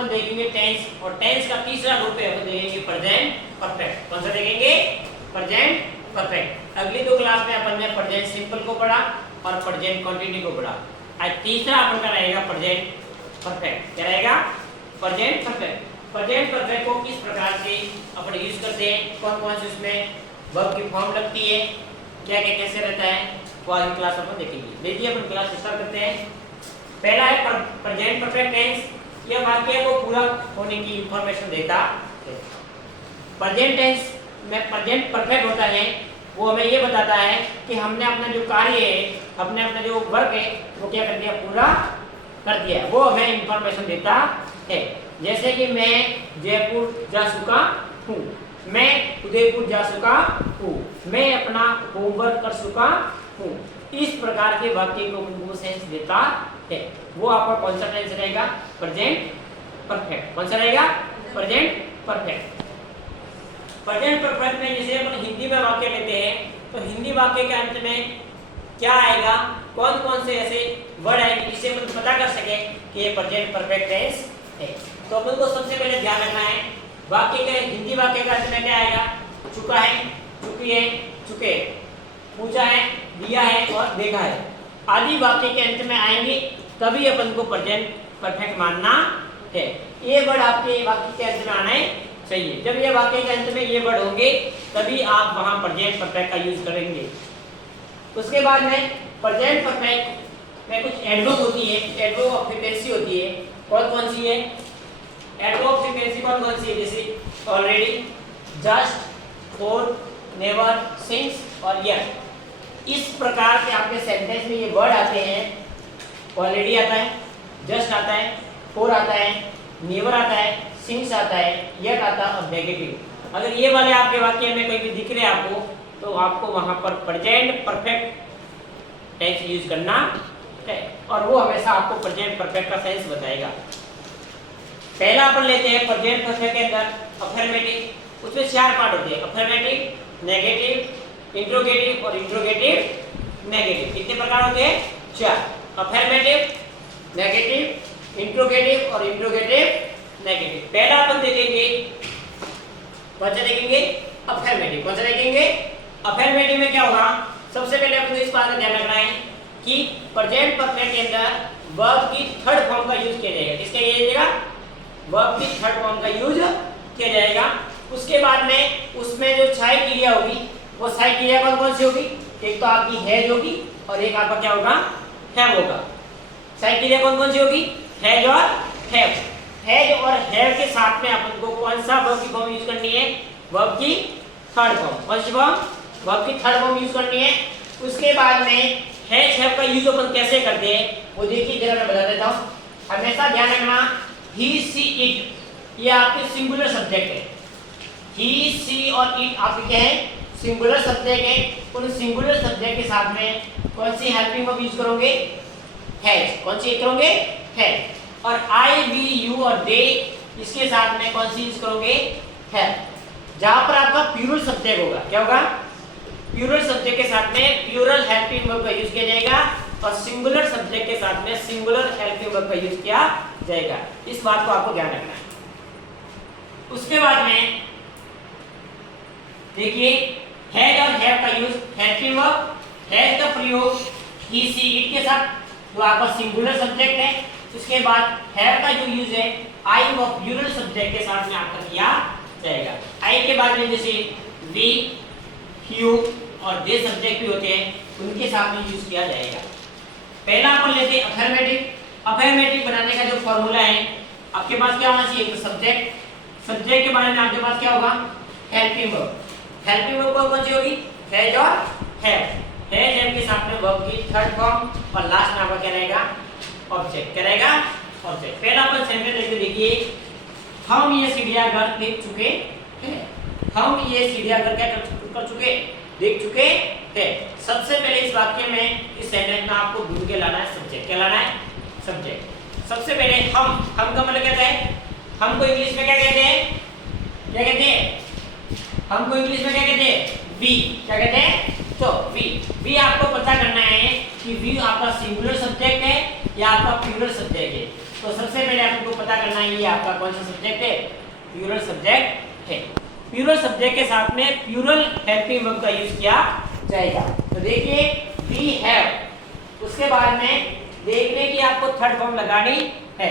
अपन देखेंगे टेंस, और टेंस का तीसरा रूप है अपन देखेंगे प्रेजेंट परफेक्ट। कौन सा देखेंगे? Present perfect. अगली दो क्लास में अपन ने प्रेजेंट सिंपल को पढ़ा और प्रेजेंट कंटिन्यू को पढ़ा। आज तीसरा अपन का रहेगा प्रेजेंट परफेक्ट। क्या रहेगा? Present perfect. प्रेजेंट परफेक्ट को किस प्रकार से अपन यूज करते हैं, कौन कौन से उसमें वर्ब की फॉर्म लगती है, क्या क्या कैसे रहता है, वो आज क्लास अपन देखेंगे। देखिए अपन क्लास स्टार्ट करते हैं। पहला है प्रेजेंट परफेक्ट टेंस। यह वाक्य को पूरा होने की इंफॉर्मेशन देता है। प्रेजेंट टेंस में प्रेजेंट परफेक्ट होता है, वो हमें ये बताता है कि हमने अपना जो कार्य है, हमने अपना जो वर्क है, वो क्या कर दिया? पूरा कर दिया। वो हमें इंफॉर्मेशन देता है। जैसे कि मैं जयपुर जा चुका हूँ, मैं उदयपुर जा चुका हूँ, मैं अपना होमवर्क कर चुका हूँ। इस प्रकार के वाक्य को वो सेंस देता है। वो आपका कौन सा टेंस रहेगा? Present perfect. कौन सा रहेगा? Present perfect. प्रेजेंट परफेक्ट में जैसे अपन हिंदी में वाक्य लेते हैं, तो हिंदी वाक्य के अंत में क्या आएगा, कौन कौन से ऐसे वर्ड आएंगे जिससे अपन पता कर सके कि ये प्रेजेंट परफेक्ट टेंस है। तो अपन को सबसे पहले ध्यान रखना है, वाक्य के हिंदी वाक्य का अंत में क्या आएगा? चुका है, चुकी है, चुके, पूछा है, दिया है और देखा है आदि वाक्य के अंत में आएंगे, तभी अपन को प्रेजेंट परफेक्ट मानना है। ये वर्ड आपके वाक्य के अंत में आना चाहिए। जब ये वाक्य के अंत में ये वर्ड होंगे, तभी आप वहां प्रेजेंट परफेक्ट का यूज करेंगे। उसके बाद में प्रेजेंट परफेक्ट में कुछ एडवर्ब होती है, एडवर्ब ऑफ फ्रीक्वेंसी होती है। कौन कौन सी है एडवर्ब ऑफ फ्रीक्वेंसी? कौन कौन सी है? जैसे already, just, for, never, since और यट। इस प्रकार के आपके सेंटेंस में ये वर्ड आते हैं। ऑलरेडी आता है, जस्ट आता है, फॉर आता है, नेवर आता है, सिंस आता है, यट आता है और नेगेटिव। अगर ये वाले आपके वाक्य में कहीं भी दिख रहे आपको, तो आपको वहां पर प्रेजेंट परफेक्ट टेंस यूज करना है, और वो हमेशा आपको प्रेजेंट परफेक्ट का सेंस बताएगा। पहला अपन लेते हैं प्रेजेंट परफेक्ट के अंदर अफर्मेटिव। उसमें चार पार्ट होते हैं, अफर्मेटिव, नेगेटिव, इंट्रोगेटिव और इंट्रोगेटिव नेगेटिव। कितने प्रकार होते हैं? चार। अफर्मेटिव, नेगेटिव, इंट्रोगेटिव और इंट्रोगेटिव नेगेटिव। पहला अपन देखेंगे, कौन सा देखेंगे? अफर्मेटिव। कौन सा देखेंगे? अफर्मेटिव में क्या होगा? सबसे पहले आपको इस बात का ध्यान रखना है कि प्रेजेंट परफेक्ट के अंदर वर्ब की थर्ड फॉर्म का यूज किया जाएगा। किसका यूज किया जाएगा? वर्ब की थर्ड फॉर्म का यूज किया जाएगा। उसके बाद में उसमें जो सहायक क्रिया होगी, वो सहायक क्रिया कौन कौन सी होगी? एक तो आपकी हैज होगी और एक आपका क्या होगा? हैव होगा। सहायक क्रिया कौन कौन सी होगी? हैज और हैव। हैज और हैव के साथ में अपन को कौन सा वर्ब की फॉर्म यूज करनी है? वर्ब की थर्ड फॉर्म। कौन सी फॉर्म? वर्ब की थर्ड फॉर्म यूज करनी है। उसके बाद में हैज हैव का यूज अपन कैसे करते हैं, वो देखिए जरा मैं बता देता हूँ। हमेशा ध्यान रखना, ही, सी, इट ये आपके सिंगुलर सब्जेक्ट है। ही, सी और इट आपके क्या है? सिंगुलर सब्जेक्ट है। उन सिंगुलर सब्जेक्ट के साथ में कौन सी हेल्पिंग वर्ब यूज करोगे? हैज। कौन सी करोगे? हैज। और आई, वी, यू और दे, इसके साथ में कौन सी यूज करोगे? हैव। जहां पर आपका प्लूरल सब्जेक्ट होगा, क्या होगा? प्लूरल सब्जेक्ट के साथ में प्लूरल हेल्पिंग वर्ब का यूज किया जाएगा, और सिंगुलर सब्जेक्ट के साथ में सिंगुलर हेल्पिंग वर्ब का यूज किया जाएगा। इस बात को आपको ध्यान रखना है। उसके बाद में देखिए, हैज और हैव का यूज, हेल्पिंग वर्ब, हैज का प्रयोग ही, सी, इट के साथ जो आपका सिंगुलर सब्जेक्ट है। उसके बाद हैव का जो यूज है आई व प्लूरल सब्जेक्ट के साथ में आपका किया जाएगा। आई के बाद में जैसे वी, यू और दे सब्जेक्ट भी होते हैं, उनके साथ में यूज किया जाएगा। पहला अपन लेते हैं अफर्मेटिव। अफर्मेटिव बनाने का जो फॉर्मूला है, आपके पास क्या होना चाहिए? तो सब्जेक्ट, सब्जेक्ट के बारे में आपके पास क्या होगा? Helping verb. हेल्पिंग वर्ब कौन सी होगी? हैज और हैव। हैज हैव के साथ में वर्ब की थर्ड फॉर्म, और लास्ट में आपका क्या रहेगा? ऑब्जेक्ट। क्या रहेगा? ऑब्जेक्ट। पहला अपन सेंटेंस लिख के देखिए, हम ये चिड़ियाघर देख चुके हैं। हम ये चिड़ियाघर क्या कर चुके? देख चुके हैं। सबसे पहले इस वाक्य में, इस सेंटेंस में आपको ढूंढ के लाना है सब्जेक्ट। क्या लाना है? सब्जेक्ट। सबसे पहले हम का मतलब क्या है? हम को इंग्लिश में क्या कहते हैं? क्या कहते हैं? हम को इंग्लिश में क्या कहते हैं? वी। क्या कहते हैं? तो वी आपको पता करना है कि वी आपका सिंगुलर सब्जेक्ट है या आपका प्लूरल सब्जेक्ट है। तो सबसे पहले आपको पता करना है ये आपका कौन सा सब्जेक्ट है, प्लूरल सब्जेक्ट है। प्लूरल सब्जेक्ट के साथ में प्लूरल हेल्पिंग वर्ब का यूज किया जाएगा। तो देखिए वी हैव, उसके बाद में देखने की आपको थर्ड फॉर्म लगानी है।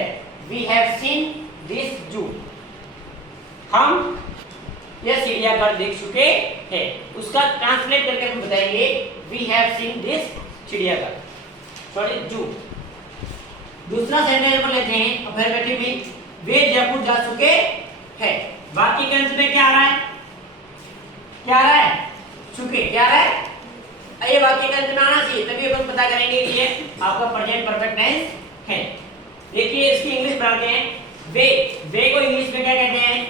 वी हैव सीन दिस जू, हम यह चिड़ियाघर देख चुके हैं। उसका ट्रांसलेट करके हम बताएंगे वी हैव सीन दिस चिड़ियाघर, सॉरी जू। दूसरा सेंटेंस पर लेते हैं अफर्मेटिव में, वे जयपुर जा चुके हैं। बाकी के अंत में क्या आ रहा है, क्या आ रहा है, चुके, क्या आ रहा है, ये वाक्य के अंत में आना चाहिए, तभी अपन पता करेंगे कि ये आपका प्रेजेंट परफेक्ट टेंस है। देखिए इसकी इंग्लिश बनाते हैं, वे को इंग्लिश में क्या कहते हैं,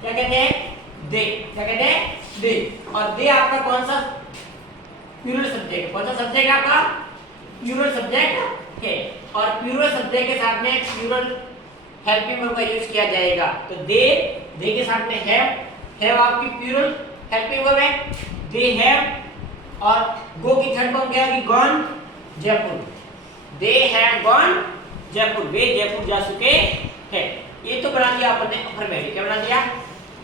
क्या कहते हैं, दे, क्या कहते हैं, दे। और दे आपका कौन सा प्लूरल सब्जेक्ट, कौन सा सब्जेक्ट है आपका, प्लूरल सब्जेक्ट है। और प्लूरल सब्जेक्ट के साथ में प्लूरल हेल्पिंग वर्ब का यूज किया जाएगा। तो दे के साथ में हैव आपकी प्लूरल हेल्पिंग वर्ब है, दे हैव। और गो की थर्ड फॉर्म क्या है, gone Jaipur, they have gone Jaipur, वे जयपुर जा चुके हैं। ये तो बना दिया अपन ने अफर्मेटिव, क्या बना दिया,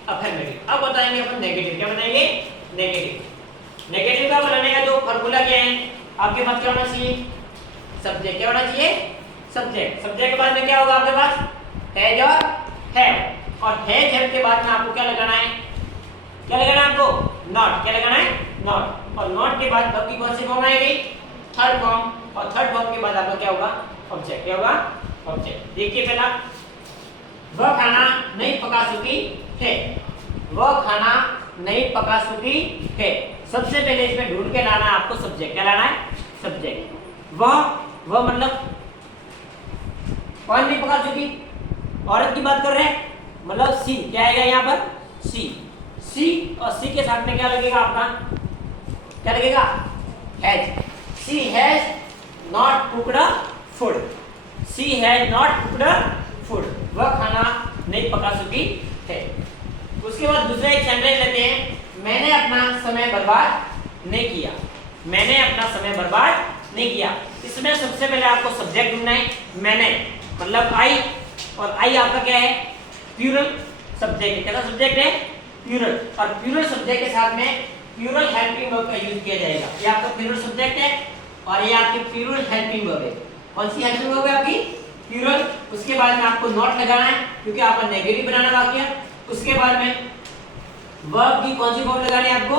अफर्मेटिव। अब बताएंगे अपन नेगेटिव, क्या बनाएंगे, नेगेटिव। नेगेटिव का बनाने का जो फार्मूला क्या है, आपके पास क्या होना चाहिए, सब्जेक्ट, क्या होना चाहिए, सब्जेक्ट। सब्जेक्ट के बाद में क्या होगा आपके पास, हैज और हैव। और हैज के बाद में आपको क्या लगाना है, क्या लगाना है आपको, नॉट, क्या लगाना है, नॉट। और नॉट के बाद आपकी कौन सी फॉर्म आएगी, थर्ड फॉर्म। और थर्ड फॉर्म के बाद आपका क्या होगा, ऑब्जेक्ट, क्या होगा, ऑब्जेक्ट। देखिए पहला, वह खाना नहीं पका चुकी है, वह खाना नहीं पका चुकी है। सबसे पहले इसमें ढूंढ के लाना है आपको सब्जेक्ट, क्या लाना है, सब्जेक्ट। वह मतलब कौन नहीं पका चुकी, औरत की बात कर रहे हैं, मतलब सी, क्या आएगा यहाँ पर, सी। और सी के साथ में क्या लगेगा आपका, क्या लगेगा, has. She has not cooked food, she has not cooked food, वह खाना नहीं पका चुकी है। उसके बाद दूसरा एक सेंटेंस लेते हैं, मैंने अपना समय बर्बाद नहीं किया, मैंने अपना समय बर्बाद नहीं किया। इसमें सबसे पहले आपको सब्जेक्ट ढूंढना है, मैंने मतलब आई, और आई आपका क्या है, प्लूरल सब्जेक्ट है। कैसा सब्जेक्ट है, प्लूरल। और प्लूरल सब्जेक्ट के साथ में प्लूरल हेल्पिंग वर्ब का यूज किया जाएगा। ये आपका प्लूरल सब्जेक्ट है और ये आपकी प्लूरल हेल्पिंग वर्ब है। कौन सी हेल्पिंग वर्ब है आपकी, प्लूरल। उसके बाद में आपको नॉट लगाना है क्योंकि आपका नेगेटिव बनाना बाकी है। उसके बाद में वर्ब की कौन सी फॉर्म लगानी है आपको,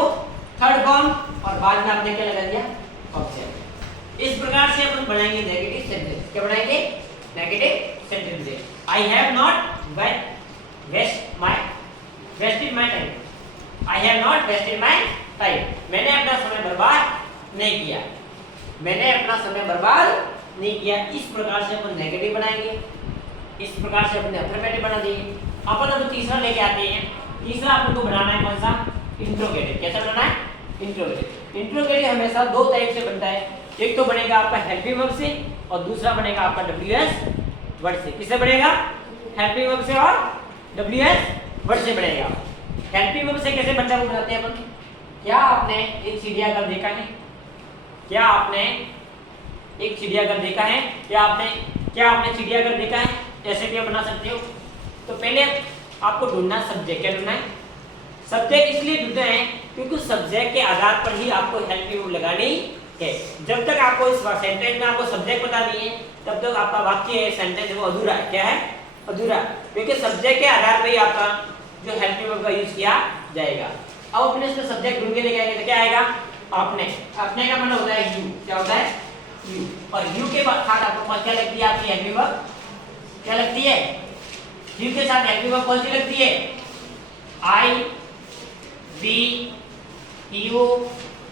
थर्ड फॉर्म। और बाद में आपने क्या लगा दिया, ऑब्जेक्ट। इस प्रकार से अपन बनाएंगे नेगेटिव सेंटेंस। क्या बनाएंगे, negative sentence. I have not wasted my time, I have not wasted my time, मैंने अपना समय बर्बाद नहीं किया, मैंने अपना समय बर्बाद नहीं किया। इस प्रकार से अपन नेगेटिव बनाएंगे, इस प्रकार से अपने अफर्मेटिव बना देंगे। अपन अब तीसरा लेके आते हैं। तीसरा अपन को बनाना है कौन सा, इंट्रोगेटिव। कैसा बनाना है, इंट्रोगेटिव। इंट्रोगेटिव हमेशा दो टाइप से बनता है, एक तो बनेगा आपका हेल्पिंग वर्ब से और दूसरा बनेगा आपका WS वर्ड से। किससे बनेगा, हेल्पिंग वर्ब से और WS वर्ड से बनेगा। हेल्पिंग वर्ब से कैसे बनता है वो बताते हैं अपन। क्या आपने एक चिड़ियाघर देखा है, क्या आपने एक चिड़ियाघर देखा है, क्या आपने चिड़ियाघर देखा है, ऐसे भी बना सकते हो। तो पहले आपको ढूंढना सब्जेक्ट, क्या ढूंढना है, सब्जेक्ट। इसलिए ढूंढते हैं क्योंकि सब्जेक्ट के आधार पर ही आपको हेल्पिंग वर्ब लगानी है। जब तक आपको इस सेंटेंस में आपको सब्जेक्ट बता दिए तब तक आपका वाक्य है, सेंटेंस वो अधूरा है। क्या है, अधूरा, क्योंकि सब्जेक्ट के आधार पर ही आपका जो हेल्पिंग वर्ब का यूज किया जाएगा। अब अपने इसमें सब्जेक्ट ढूंढ के लेके आएंगे तो क्या आएगा, आपने का मतलब होता है यू, क्या होता है, यू। और यू के बाद आपको क्या लगती है आपकी हेल्पिंग वर्ब, क्या लगती है, यू के साथ हेल्पिंग वर्ब कौन सी लगती है, आई, वी, यू।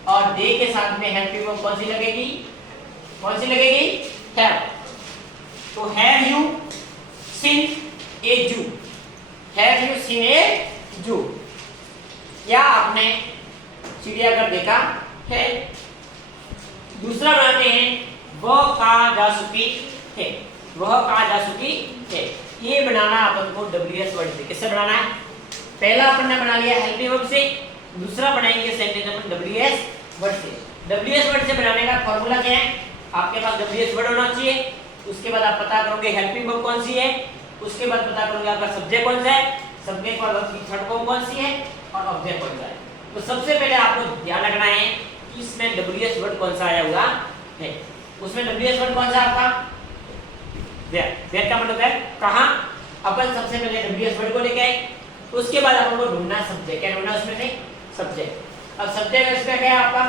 और दे के साथ में हेल्पिंग वर्ब कौन सी लगेगी, कौन सी लगेगी, हैव। तो हैव यू सीन ए जू, हैव यू सीन ए जू, क्या आपने चिड़ियाघर देखा है। दूसरा बनाते हैं, वह कहाँ जा चुकी है, वह कहाँ जा चुकी है। ये बनाना अपन को WS वर्ड से। किससे बनाना है, पहला अपन ने बना लिया हेल्पिंग वर्ब से, दूसरा बनाएंगे सेंटेंस अपन WS वर्ड से। WS वर्ड से बनाने का फॉर्मूला क्या है, आपके पास WS वर्ड होना चाहिए उसके बाद आप पता करोगे हेल्पिंग वर्ब कौन सी है, उसके बाद पता करोगे आपका सब्जेक्ट कौन सा है, सब्जेक्ट और वर्ब की थर्ड फॉर्म कौन सी है और ऑब्जेक्ट कौन सा है। तो सबसे पहले आपको ध्यान रखना है कि इसमें डब्ल्यूएस वर्ड कौन सा आया हुआ है। उसमें डब्ल्यूएस वर्ड कौन सा है आपका, वेयर का मतलब है कहां। अपन सबसे पहले डब्ल्यूएस वर्ड को लेके आए, उसके बाद अपन को ढूंढना सब्जेक्ट, क्या ढूंढना उसमें से सब्जेक्ट। अब सब्जेक्ट इसमें क्या है आपका,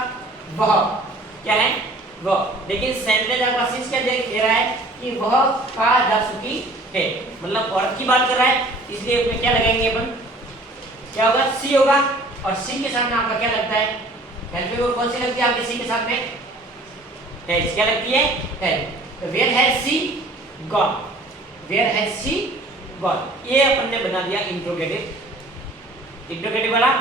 वह क्या है वह, लेकिन सेंटेंस आपका सिंस क्या दे रहा है कि वह कहा जा चुकी है, मतलब औरत की बात कर रहा है, इसलिए उसमें क्या लगाएंगे अपन, क्या होगा सी होगा। और सी के सामने आपका क्या लगता है, हेल्पिंग वर्ब कौन सी लगती है आपके सी के साथ में, हैज, क्या लगती है हैज। तो where has she gone, where has she gone, ये अपन ने बना दिया इंट्रोगेटिव, इंट्रोगेटिव वाला।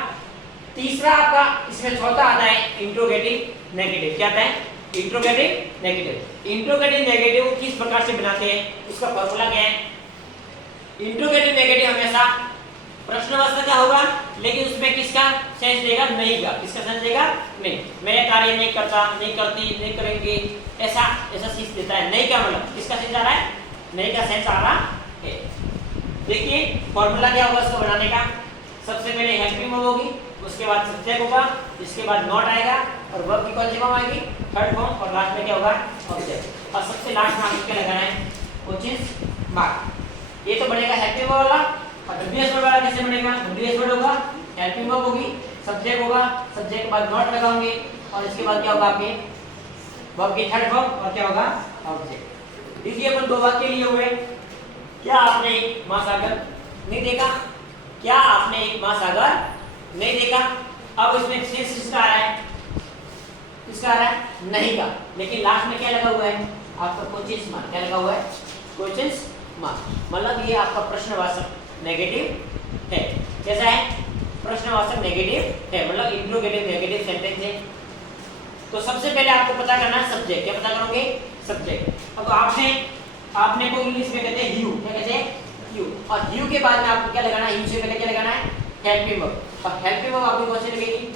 तीसरा आपका इसमें चौथा आता है इंट्रोगेटिव नेगेटिव, क्या आता है इंट्रोगेटिव नेगेटिव। इंट्रोगेटिव नेगेटिव किस प्रकार से बनाते हैं, उसका फॉर्मूला क्या है। इंट्रोगेटिव नेगेटिव हमेशा प्रश्नवाचक का होगा, लेकिन उसमें किसका सेंस देगा, नहीं का। किसका सेंस देगा, नहीं। मैं कार्य नहीं करता, नहीं करती, नहीं करेंगे, ऐसा ऐसा सेंस देता है। नहीं का मतलब किसका सेंस आ रहा है, नहीं का सेंस आ रहा है। देखिए फॉर्मूला क्या होगा इसको बनाने का, सबसे पहले हेल्पिंग वर्ब होगी, उसके बाद सब्जेक्ट होगा, इसके बाद नॉट आएगा और वर्ब की कौन सी फॉर्म आएगी, थर्ड फॉर्म, और लास्ट में क्या होगा ऑब्जेक्ट। और सबसे लास्ट में आपको क्या लगाना है, क्वेश्चन मार्क। ये तो बनेगा हेल्पिंग वर्ब वाला। और डब्ल्यूएस वर्ड वाला कैसे बनेगा, डब्ल्यूएस वर्ड होगा, हेल्पिंग वर्ब होगी, सब्जेक्ट होगा, सब्जेक्ट के बाद नॉट लगाओगे और इसके बाद क्या होगा आपके वर्ब की थर्ड फॉर्म और क्या होगा ऑब्जेक्ट। देखिए अपन दो वाक्य लिए हुए, क्या आपने एक महासागर नहीं देखा, क्या आपने एक महासागर नहीं देखा। अब इसमें सेंस किसका आ रहा है, किसका आ रहा है, नहीं का, लेकिन लास्ट में क्या लगा हुआ है आपका क्वेश्चन मार्क, क्या लगा हुआ है क्वेश्चन मार्क। मतलब ये आपका प्रश्नवाचक नेगेटिव है। कैसा है, प्रश्नवाचक नेगेटिव है, मतलब इंट्रोगेटिव नेगेटिव सेंटेंस है। तो सबसे पहले आपको पता करना है सब्जेक्ट, क्या पता करोगे सब्जेक्ट। अब आपने को इंग्लिश में कहते हैं यू, क्या कहते हैं यू, और यू के बाद में आपको क्या लगाना है, यू से पहले क्या लगाना है हेल्पिंग वर्ब, और हेल्पिंग वर्ब आपको कौन सी लगेगी,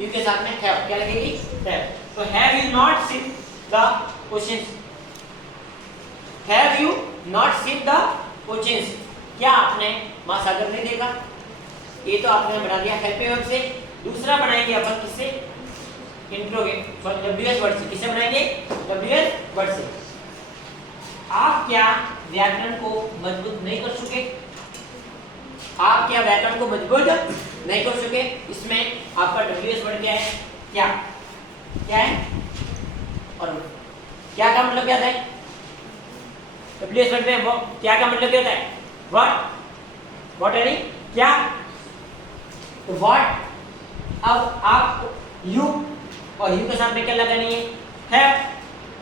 यू के साथ में हैव, क्या लगेगी हैव। तो have you not seen the questions, have you not seen the questions, क्या आपने महासागर नहीं देखा। ये तो आपने बना दिया हेल्पिंग वर्ब से। दूसरा बनाएंगे अपन किससे, इंट्रोगेटिव डब्ल्यूएस वर्ड से। किससे बनाएंगे, डब्ल्यूएस वर्ड से। आप क्या व्याकरण को मजबूत नहीं कर सके, आप क्या व्याकरण को मजबूत नहीं कर सके, इसमें आपका डब्ल्यूएस वर्ड क्या है, क्या क्या है, और क्या का मतलब क्या है, डब्ल्यूएस वर्ड में वो क्या का मतलब क्या होता है, व्हाट यानी क्या, तो व्हाट। अब आप यू और यू के साथ में क्या लगानी है, हैव।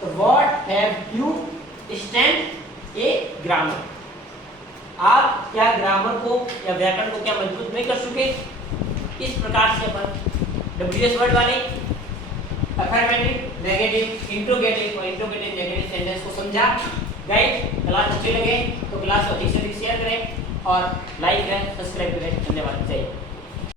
तो what have you stand A grammar, आप क्या ग्रामर को या व्याकरण को क्या मजबूत नहीं कर सके। इस प्रकार से अपन डब्ल्यूएस वर्ड वाले अफर्मेटिव, नेगेटिव, इंट्रोगेटिव और इंट्रोगेटिव नेगेटिव सेंटेंस को समझा। गाइड क्लास अच्छी लगे तो क्लास को अधिक से अधिक शेयर करें और लाइक करें, सब्सक्राइब करें। धन्यवाद। जय हिंद।